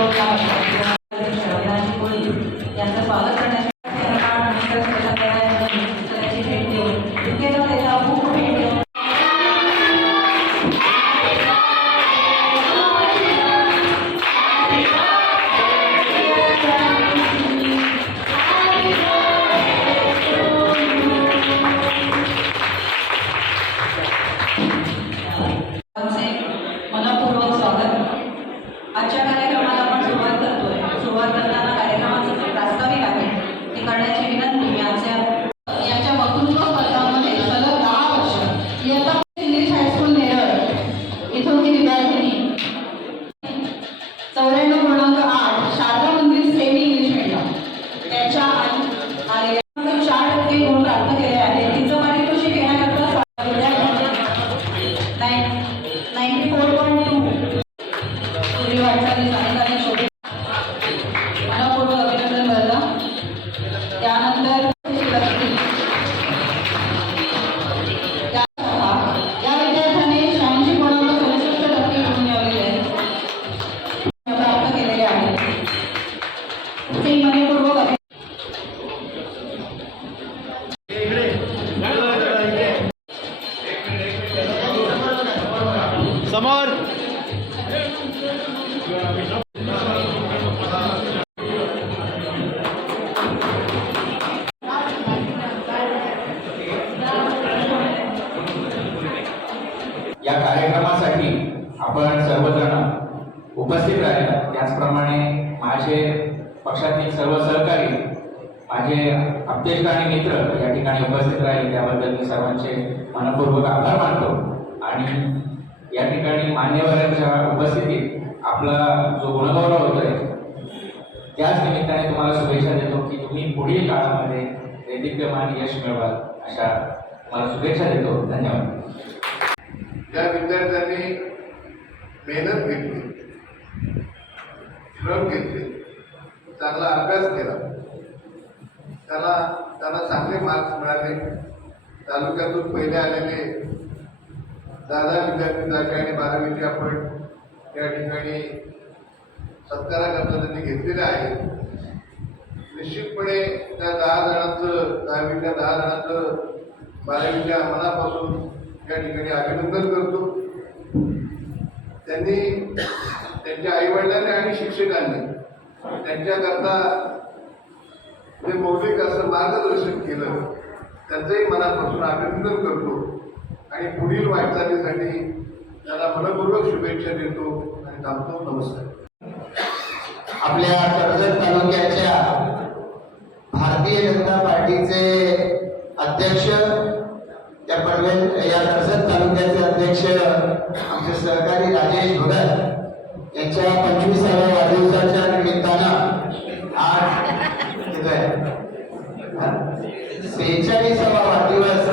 मनपूर्वक त्यानंतर या कार्यक्रमासाठी आपण सर्वजण उपस्थित राहिला. त्याचप्रमाणे माझे पक्षातील सर्व सहकारी माझे अध्यक्ष आणि मित्र या ठिकाणी उपस्थित राहिले. त्याबद्दल मी सर्वांचे मनपूर्वक आभार मानतो. आणि या ठिकाणी मान्यवरांच्या उपस्थितीत आपला जो गुणगौरव होतोय त्याच निमित्ताने तुम्हाला शुभेच्छा देतो की तुम्ही पुढील काळामध्ये वैदिक्यमान यश मिळवाल अशा मला शुभेच्छा देतो. धन्यवाद. ज्या विद्यार्थ्यांनी मेहनत घेतली. श्रम घेतले. चांगला अभ्यास केला. त्याला त्यांना चांगले मार्क्स मिळाले. तालुक्यातून पहिले आलेले दादा विद्यार्थी दहावी आणि बारावीचे आपण त्या ठिकाणी सत्काराकरता त्यांनी घेतलेले आहे. निश्चितपणे त्या दहा जणांचं दहावीच्या दहा जणांचं बारावीच्या मनापासून या ठिकाणी अभिनंदन करतो. त्यांनी त्यांच्या आईवडिलांनी आणि शिक्षकांनी त्यांच्याकरता जे मौलिक असं मार्गदर्शन केलं त्यांचंही मनापासून अभिनंदन करतो. आणि पुढील वाटचालीसाठी त्याला मनपूर्वक शुभेच्छा देतो आणि थांबतो. नमस्कार. आपल्या कर्जत तालुक्याच्या भारतीय जनता पार्टीचे अध्यक्ष पनवेल या कर्जत तालुक्याचे अध्यक्ष आमचे सहकारी राजेश भगत यांच्या पंचवीसाव्या वाढदिवसाच्या निमित्तानं आज सेहेचाळीसावा वाढदिवस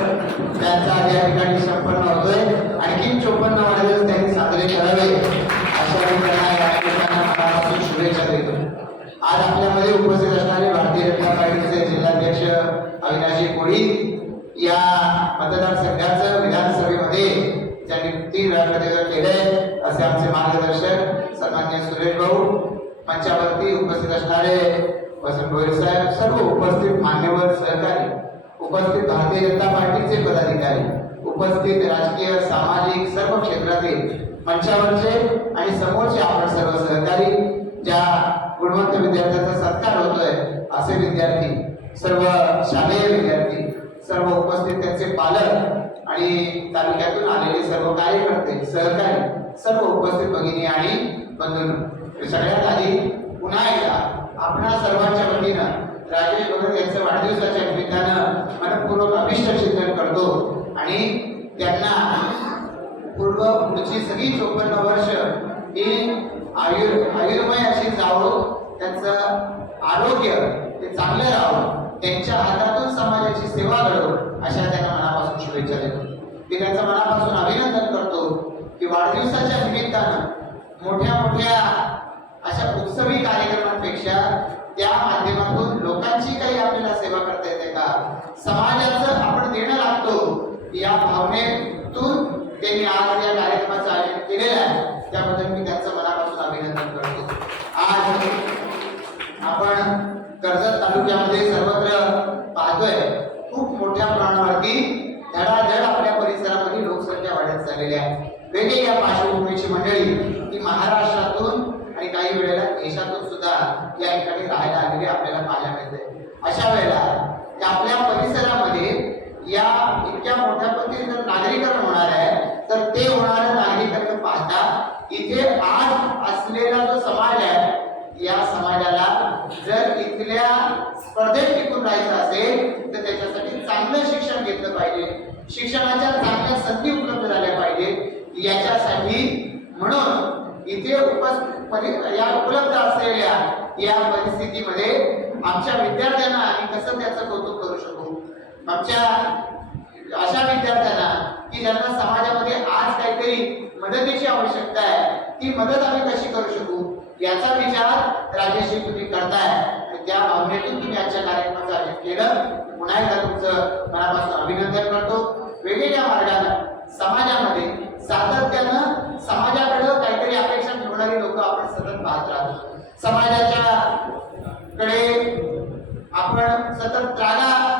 त्यांचा आज या ठिकाणी संपन्न होतोय. आणखी चोपन्न वाढदिवस त्यांनी साजरे करावे अशा मी त्यांना या ठिकाणी मनापासून शुभेच्छा देतो. आज आपल्यामध्ये उपस्थित असणारे भारतीय जनता पार्टीचे जिल्हाध्यक्ष अविनाशी कोळी या मतदारसंघाचं विधानसभेमध्ये त्यांनी तीन वेळा प्रतिनिधित्व केलंय असे आमचे मार्गदर्शक सन्मान्य सुरेश भाऊ मंचावरती उपस्थित असणारे वसंत भोईर साहेब सर्व उपस्थित मान्यवर सहकारी उपस्थित भारतीय जनता पार्टीचे पदाधिकारी उपस्थित राजकीय सामाजिक सर्व क्षेत्रातील मंचावरचे आणि समोरचे आपण सर्व सहकारी ज्या गुणवंत विद्यार्थ्यांचा सत्कार होतोय असे विद्यार्थी सर्व शालेय विद्यार्थी सर्व उपस्थित त्यांचे पालक आणि तालुक्यातून आलेले सर्व कार्यकर्ते सहकारी सर्व उपस्थित भगिनी आणि बंधू सगळ्यात आधी पुन्हा एकदा आपणा सर्वांच्या वतीनं राजेश भगत यांच्या वाढदिवसाच्या निमित्तानं मनपूर्वक अभिष्ट चिंतन करतो आणि त्यांना पूर्व पुढची सगळी चोपन्न वर्ष ही आयुर् आयुर्मय अशी जावो त्यांचं आरोग्य ते चांगलं राहावं त्यांच्या हातातून समाजाची सेवा घडो अशा त्यांना मनापासून शुभेच्छा देतो. मी त्यांचं मनापासून अभिनंदन करतो की वाढदिवसाच्या निमित्तानं मोठ्या मोठ्या अशा उत्सवी कार्यक्रमांपेक्षा त्या माध्यमातून लोकांची काही आपल्याला सेवा करता येते का समाजाचं आपण देणं लागतो या भावनेतून त्यांनी आज या कार्यक्रमाचं आयोजन केलेलं आहे त्याबद्दल मी त्यांचं मनापासून अभिनंदन करतो आज आपण कर्जत तालुक्यामध्ये सर्वत्र पाहतोय खूप मोठ्या प्रमाणावरती धडाधड आपल्या परिसरामध्ये लोकसंख्या वाढत चाललेली आहे. वेगवेगळ्या पार्श्वभूमीची मंडळी ही महाराष्ट्रातून आणि काही वेळेला देशातून सुद्धा या ठिकाणी राहायला आलेली आपल्याला पाहायला मिळते. अशा वेळेला आपल्या परिसरामध्ये या इतक्या मोठ्या पद्धतीने जर नागरीकरण होणार आहे तर ते होणारं नागरीकरण पाहता इथे आज असलेला जो समाज आहे या समाजाला जर इथल्या स्पर्धेत टिकून राहायचं असेल तर त्याच्यासाठी चांगलं शिक्षण घेतलं पाहिजे शिक्षणाच्या चांगल्या संधी उपलब्ध झाल्या पाहिजे याच्यासाठी म्हणून इथे उपस परि- या उपलब्ध असलेल्या या परिस्थितीमध्ये आमच्या विद्यार्थ्यांना आम्ही कसं त्याचं कौतुक करू शकू? आमच्या अशा विद्यार्थ्यांना की ज्यांना समाजामध्ये आज काहीतरी मदतीची आवश्यकता आहे ती मदत आम्ही कशी करू शकू? याचा विचार राजेशजी तुम्ही करताय. आणि त्या भावनेतून तुम्ही आजच्या कार्यक्रमाचं आयोजन केलं. पुन्हा एकदा तुमचं मनापासून अभिनंदन करतो. वेगवेगळ्या मार्गाने समाजामध्ये सातत्यानं समाजाकडं काहीतरी अपेक्षा ठेवणारी लोक आपण सतत पाहत राहतो समाजाच्या कडे आपण सतत त्रागा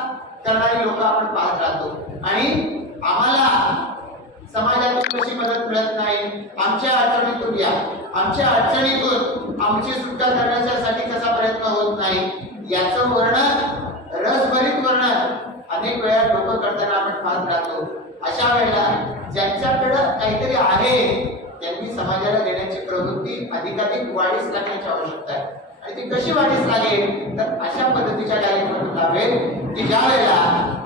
करणारी लोक आपण पाहत राहतो आणि आम्हाला समाजातून कशी मदत मिळत नाही आमच्या अडचणीतून या आमच्या अडचणीतून आमची सुटका करण्यासाठी कसा प्रयत्न होत नाही? याचं वर्णन रसभरीत वर्णन अनेक वेळा लोक करताना आपण पाहत राहतो. अशा वेळेला ज्यांच्याकडं काहीतरी आहे त्यांनी समाजाला देण्याची प्रवृत्ती अधिकाधिक वाढीस लागण्याची आवश्यकता आहे. आणि ती कशी वाढीस लागेल तर अशा पद्धतीच्या कार्यक्रम लागेल की ज्या वेळेला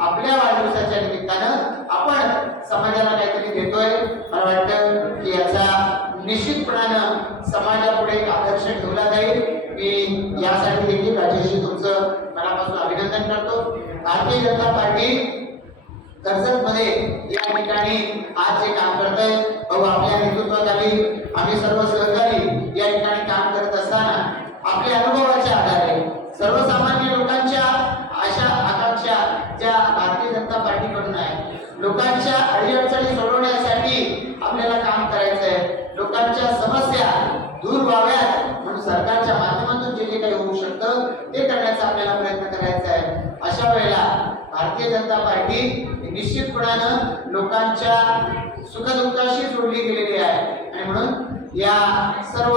आपल्या वाढदिवसाच्या निमित्तानं आपण समाजाला काहीतरी देतोय वाटतं की याचा निश्चितपणानं समाजापुढे एक आदर्श ठेवला जाईल. मी यासाठी देखील राजेशजी तुमचं मनापासून अभिनंदन करतो. भारतीय जनता पार्टी कर्जतमध्ये या ठिकाणी आज जे काम करतोय भाऊ आपल्या नेतृत्वाखाली आम्ही सर्व सहकारी या ठिकाणी काम करत असताना आपल्या अनुभवाच्या आधारे सर्वसामान्य लोकांच्या आशा आकांक्षा ज्या भारतीय जनता पार्टीकडून आहे लोकांच्या अडीअडचणी सोडवण्यासाठी आपल्याला काम करायचं आहे लोकांच्या समस्या दूर व्हाव्यात म्हणून सरकारच्या माध्यमातून जे जे काही होऊ शकतं ते करण्याचा आपल्याला प्रयत्न करायचा आहे. अशा वेळेला भारतीय जनता पार्टी निश्चितपणानं लोकांच्या सुखदुःखाशी जोडली गेलेली आहे. आणि म्हणून या सर्व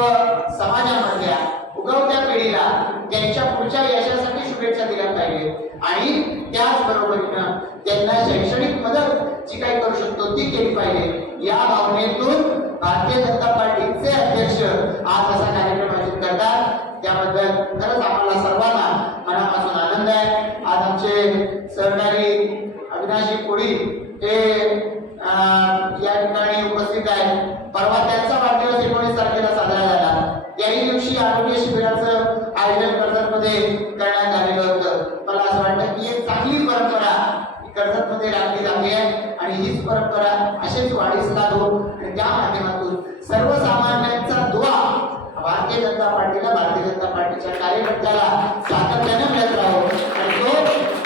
समाजामधल्या उगवत्या पिढीला त्यांच्या पुढच्या यशासाठी शुभेच्छा दिल्या पाहिजे आणि त्याचबरोबरीनं त्यांना शैक्षणिक मदत जी काही करू शकतो ती केली पाहिजे. या भावनेतून भारतीय जनता पार्टीचे अध्यक्ष आज असा कार्यक्रम आयोजित करतात. त्याबद्दल खरंच आम्हाला सर्वांना मनापासून आनंद आहे. आज आमचे सहकारी अविनाशी कोळी हे या ठिकाणी उपस्थित आहेत. परवा त्यांचा वाढदिवस एकोणीस तारखेला साजरा झाला. त्याही दिवशी आरोग्य शिबिराचं आयोजन कर्जतमध्ये करण्यात आलेलं होतं. मला असं वाटतं की एक चांगली परंपरा ही कर्जतमध्ये राखली जाते. आहे आणि हीच परंपरा अशीच वाढीस लागो आणि त्या माध्यमातून सर्वसामान्यांचा दुवा भारतीय जनता पार्टीला भारतीय जनता पार्टीच्या कार्यकर्त्याला सातत्याने मिळत राहो. आणि तो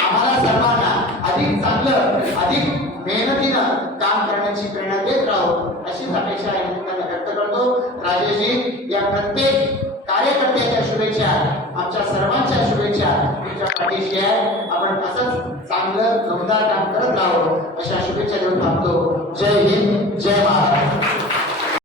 आम्हाला सर्वांना अधिक चांगलं अधिक मेहनतीनं काम करण्याची प्रेरणा देत राहो अशीच अपेक्षा या निमित्तानं व्यक्त करतो. राजेशजी या प्रत्येक कार्यकर्त्याच्या शुभेच्छा आमच्या सर्वांच्या शुभेच्छा तुमच्या पाठीशी आहे आपण असंच चांगलं जोरदार काम करत राहावं. अशा शुभेच्छा देऊन थांबतो. जय हिंद जय महाराष्ट्र.